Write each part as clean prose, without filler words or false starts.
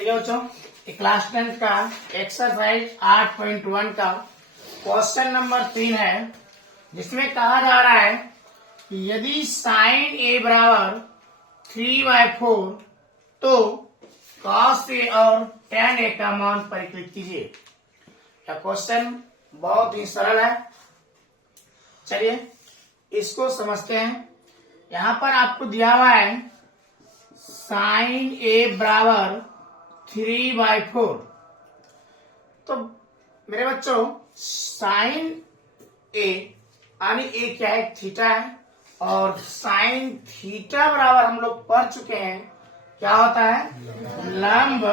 तो ये बच्चों क्लास 10 का एक्सरसाइज 8.1 का क्वेश्चन नंबर 3 है, जिसमें कहा जा रहा है कि यदि साइन ए बराबर 3/4 तो कॉस ए और tan ए का मान परिकलित कीजिए। यह क्वेश्चन बहुत ही सरल है, चलिए इसको समझते हैं। यहां पर आपको दिया हुआ है साइन ए बराबर 3/4। तो मेरे बच्चों साइन ए यानी ए क्या है, थीटा है, और साइन थीटा बराबर हम लोग पढ़ चुके हैं क्या होता है, लंब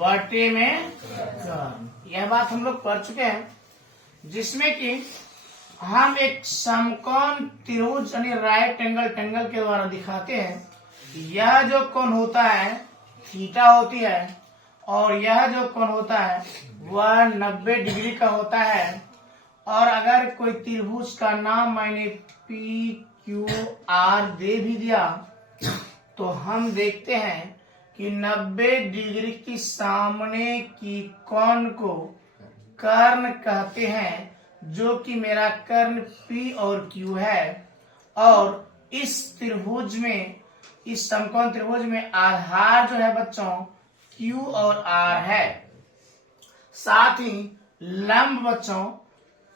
बटे में कर्ण। यह बात हम लोग पढ़ चुके हैं, जिसमें कि हम एक समकोण त्रिभुज यानी राइट एंगल ट्रायंगल के द्वारा दिखाते हैं। यह जो कोण होता है थीटा होती है, और यह जो कोण होता है वह 90 डिग्री का होता है। और अगर कोई त्रिभुज का नाम मैंने पी क्यू आर दे भी दिया तो हम देखते हैं कि 90 डिग्री की सामने की कोण को कर्ण कहते हैं, जो कि मेरा कर्ण P और Q है। और इस त्रिभुज में, इस समकोण त्रिभुज में आधार जो है बच्चों Q और R है, साथ ही लंब बच्चों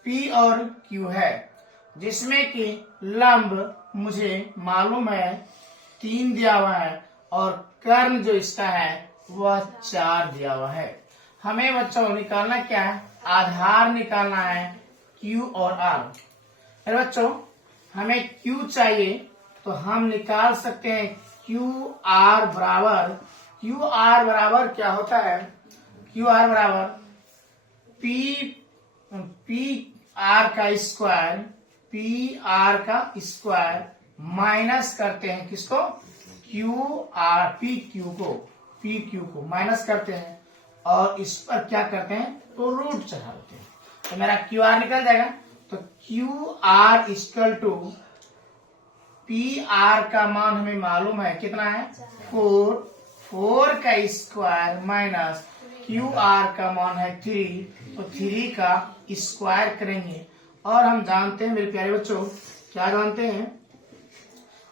P और Q है, जिसमें कि लंब मुझे मालूम है 3 दिया हुआ है और कर्ण जो इसका है वह 4 दिया हुआ है। हमें बच्चों निकालना क्या है, आधार निकालना है Q और R। अरे बच्चों हमें Q चाहिए तो हम निकाल सकते हैं QR बराबर क्या होता है, QR बराबर PR का स्क्वायर माइनस करते हैं किसको, PQ को माइनस करते हैं और इस पर क्या करते हैं तो रूट चढ़ाते हैं। तो मेरा QR निकल जाएगा। तो QR इक्वल टू PR का मान हमें मालूम है कितना है 4 का स्क्वायर माइनस QR का मान है 3, तो 3 का स्क्वायर करेंगे। और हम जानते हैं मेरे प्यारे बच्चों, क्या जानते हैं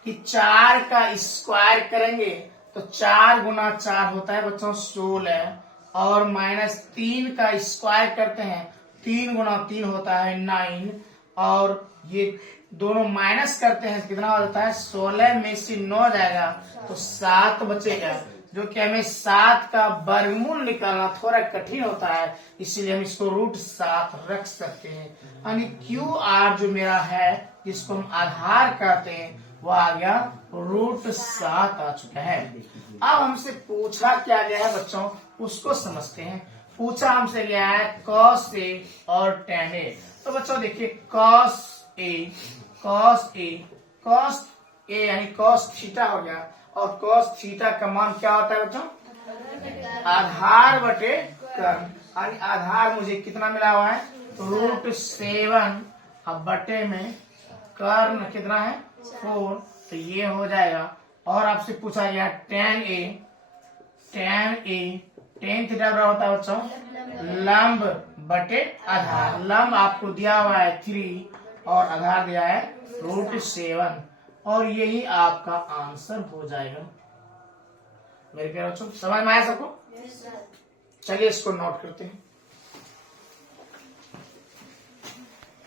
कि 4 का स्क्वायर करेंगे तो 4 गुना 4 होता है बच्चों 16, और माइनस 3 का स्क्वायर करते हैं 3 गुना 3 होता है 9, और ये दोनों माइनस करते हैं तो कितना हो जाता है 16 में से 9 जाएगा तो 7 बचेगा, जो कि हमें 7 का वर्गमूल निकालना थोड़ा कठिन होता है, इसलिए हम इसको रूट 7 रख सकते हैं। यानी QR जो मेरा है, जिसको हम आधार कहते हैं, वो आ गया रूट 7 आ चुका है। अब हमसे पूछा क्या गया है बच्चों, उसको समझते हैं। पूछा हमसे गया है cos A और tan A। तो बच्चों देखिए cos A यानी cos थीटा हो गया, और cos थीटा का मान क्या होता है बच्चों, आधार बटे कर्ण। यानी आधार मुझे कितना मिला हुआ है रूट 7, अब बटे में कर्ण कितना है 4, तो ये हो जाएगा। और आपसे पूछा गया tan थीटा बराबर होता है बच्चों लंब बटे आधार। लंब आपको दिया हुआ है 3 और आधार दिया है रूट 7, और यही आपका आंसर हो जाएगा। मेरे प्यारे बच्चों समझ में आया सबको? चलिए इसको नोट करते हैं।